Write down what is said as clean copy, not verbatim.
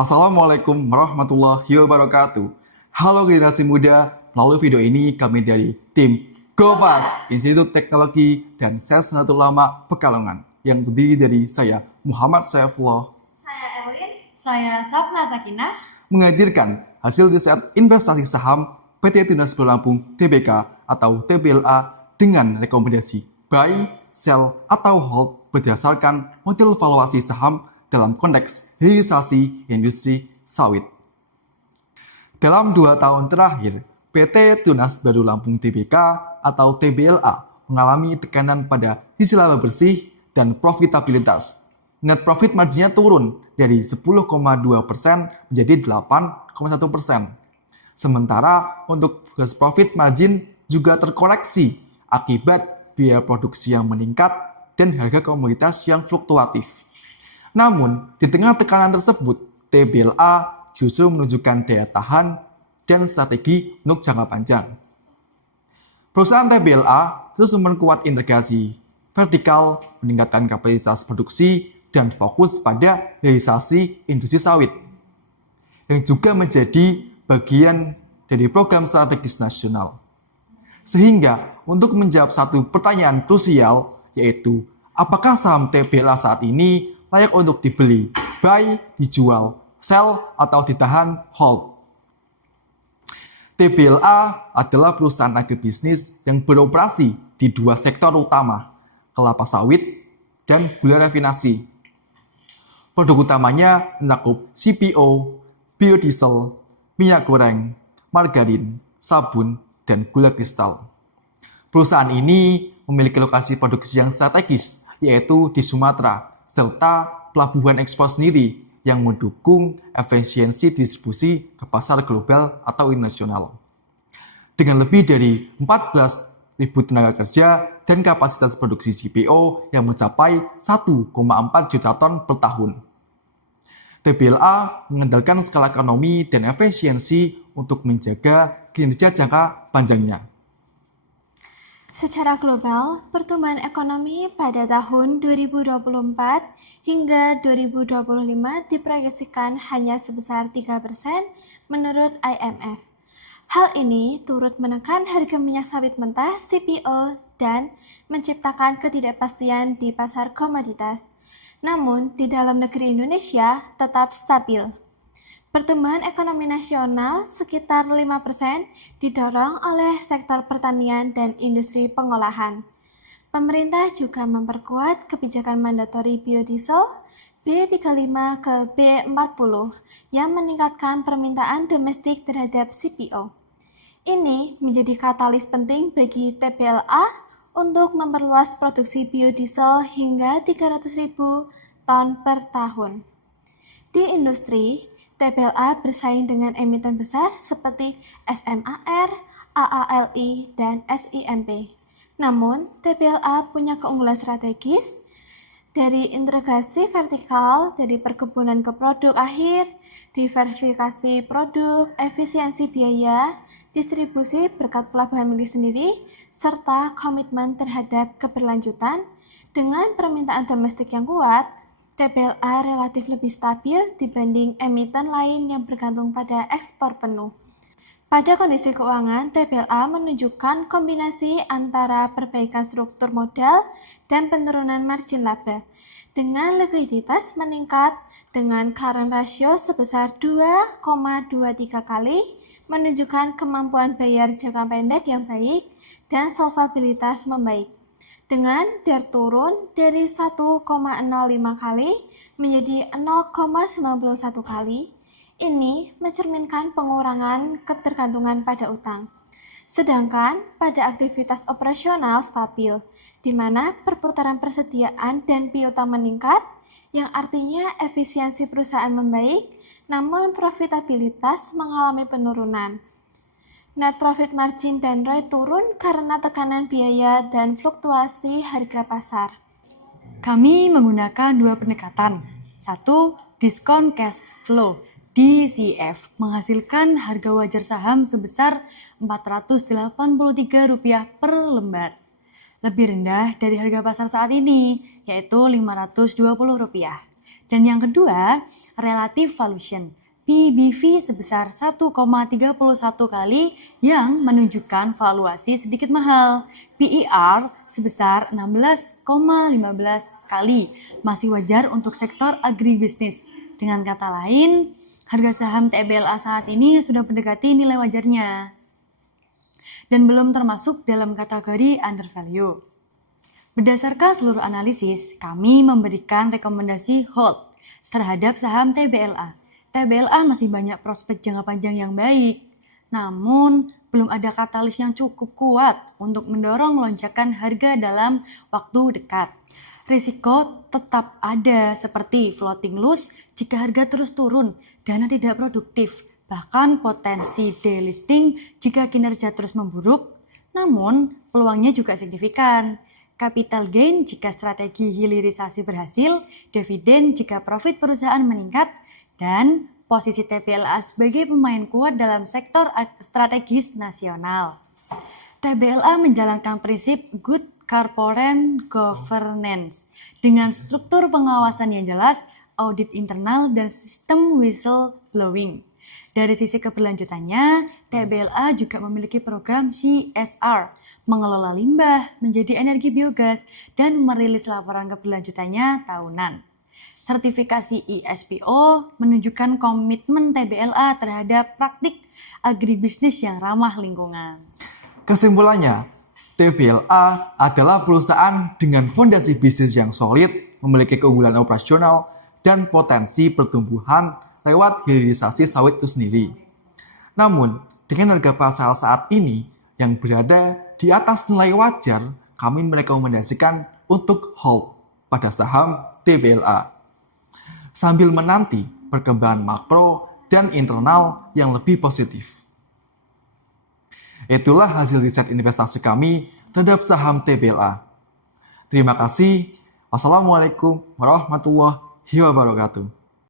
Assalamualaikum warahmatullahi wabarakatuh. Halo generasi muda, melalui video ini kami dari tim GOPAS, Institut Teknologi dan Sains Nahdlatul Ulama Pekalongan, yang terdiri dari saya, Muhammad Saifullah, Saya Erlin, saya Safna Sakinah, menghadirkan hasil riset investasi saham PT Tunas Belu Lampung Tbk atau TBLA dengan rekomendasi buy, sell, atau hold berdasarkan model valuasi saham dalam konteks hilirisasi industri sawit. Dalam 2 tahun terakhir, PT Tunas Belu Lampung Tbk atau TBLA mengalami tekanan pada sisi laba bersih dan profitabilitas. Net profit marginnya turun dari 10,2% menjadi 8,1%. Sementara untuk gross profit margin juga terkoreksi akibat biaya produksi yang meningkat dan harga komoditas yang fluktuatif. Namun, di tengah tekanan tersebut, TBLA justru menunjukkan daya tahan dan strategi untuk jangka panjang. Perusahaan TBLA terus memperkuat integrasi vertikal, meningkatkan kapasitas produksi, dan fokus pada hilirisasi industri sawit, yang juga menjadi bagian dari program strategis nasional. Sehingga, untuk menjawab satu pertanyaan krusial, yaitu apakah saham TBLA saat ini layak untuk dibeli, buy, dijual, sell, atau ditahan, hold. TBLA adalah perusahaan agribisnis yang beroperasi di 2 sektor utama, kelapa sawit dan gula rafinasi. Produk utamanya mencakup CPO, biodiesel, minyak goreng, margarin, sabun, dan gula kristal. Perusahaan ini memiliki lokasi produksi yang strategis, yaitu di Sumatera, serta pelabuhan ekspor sendiri yang mendukung efisiensi distribusi ke pasar global atau internasional. Dengan lebih dari 14.000 tenaga kerja dan kapasitas produksi CPO yang mencapai 1,4 juta ton per tahun. TBLA mengandalkan skala ekonomi dan efisiensi untuk menjaga kinerja jangka panjangnya. Secara global, pertumbuhan ekonomi pada tahun 2024 hingga 2025 diproyeksikan hanya sebesar 3% menurut IMF. Hal ini turut menekan harga minyak sawit mentah CPO dan menciptakan ketidakpastian di pasar komoditas. Namun, di dalam negeri Indonesia tetap stabil. Pertumbuhan ekonomi nasional sekitar 5% didorong oleh sektor pertanian dan industri pengolahan. Pemerintah juga memperkuat kebijakan mandatori biodiesel B35 ke B40 yang meningkatkan permintaan domestik terhadap CPO. Ini menjadi katalis penting bagi TBLA untuk memperluas produksi biodiesel hingga 300.000 ton per tahun. Di industri, TBLA bersaing dengan emiten besar seperti SMAR, AALI, dan SIMP. Namun, TBLA punya keunggulan strategis dari integrasi vertikal dari perkebunan ke produk akhir, diversifikasi produk, efisiensi biaya, distribusi berkat pelabuhan milik sendiri, serta komitmen terhadap keberlanjutan. Dengan permintaan domestik yang kuat, TBLA relatif lebih stabil dibanding emiten lain yang bergantung pada ekspor penuh. Pada kondisi keuangan, TBLA menunjukkan kombinasi antara perbaikan struktur modal dan penurunan margin laba. Dengan likuiditas meningkat dengan current ratio sebesar 2,23 kali, menunjukkan kemampuan bayar jangka pendek yang baik dan solvabilitas membaik. Dengan DER turun dari 1,05 kali menjadi 0,91 kali, ini mencerminkan pengurangan ketergantungan pada utang. Sedangkan pada aktivitas operasional stabil, di mana perputaran persediaan dan piutang meningkat, yang artinya efisiensi perusahaan membaik, namun profitabilitas mengalami penurunan. Net profit margin dan ROI turun karena tekanan biaya dan fluktuasi harga pasar. Kami menggunakan 2 pendekatan. 1. Diskon cash flow. DCF menghasilkan harga wajar saham sebesar Rp483 per lembar. Lebih rendah dari harga pasar saat ini, yaitu Rp520. Dan yang kedua, relative valuation. PBV sebesar 1,31 kali yang menunjukkan valuasi sedikit mahal. PER sebesar 16,15 kali, masih wajar untuk sektor agribisnis. Dengan kata lain, harga saham TBLA saat ini sudah mendekati nilai wajarnya dan belum termasuk dalam kategori undervalue. Berdasarkan seluruh analisis, kami memberikan rekomendasi hold terhadap saham TBLA. TBLA masih banyak prospek jangka panjang yang baik, namun belum ada katalis yang cukup kuat untuk mendorong lonjakan harga dalam waktu dekat. Risiko tetap ada seperti floating loss jika harga terus turun, dana tidak produktif, bahkan potensi delisting jika kinerja terus memburuk, namun peluangnya juga signifikan. Capital gain jika strategi hilirisasi berhasil, dividen jika profit perusahaan meningkat, dan posisi TBLA sebagai pemain kuat dalam sektor strategis nasional. TBLA menjalankan prinsip good corporate governance dengan struktur pengawasan yang jelas, audit internal, dan sistem whistleblowing. Dari sisi keberlanjutannya, TBLA juga memiliki program CSR, mengelola limbah menjadi energi biogas, dan merilis laporan keberlanjutannya tahunan. Sertifikasi ISPO menunjukkan komitmen TBLA terhadap praktik agribisnis yang ramah lingkungan. Kesimpulannya, TBLA adalah perusahaan dengan fondasi bisnis yang solid, memiliki keunggulan operasional, dan potensi pertumbuhan lewat hilirisasi sawit itu sendiri. Namun, dengan harga pasar saat ini yang berada di atas nilai wajar, kami merekomendasikan untuk hold pada saham TBLA sambil menanti perkembangan makro dan internal yang lebih positif. Itulah hasil riset investasi kami terhadap saham TBLA. Terima kasih. Wassalamualaikum warahmatullahi wabarakatuh.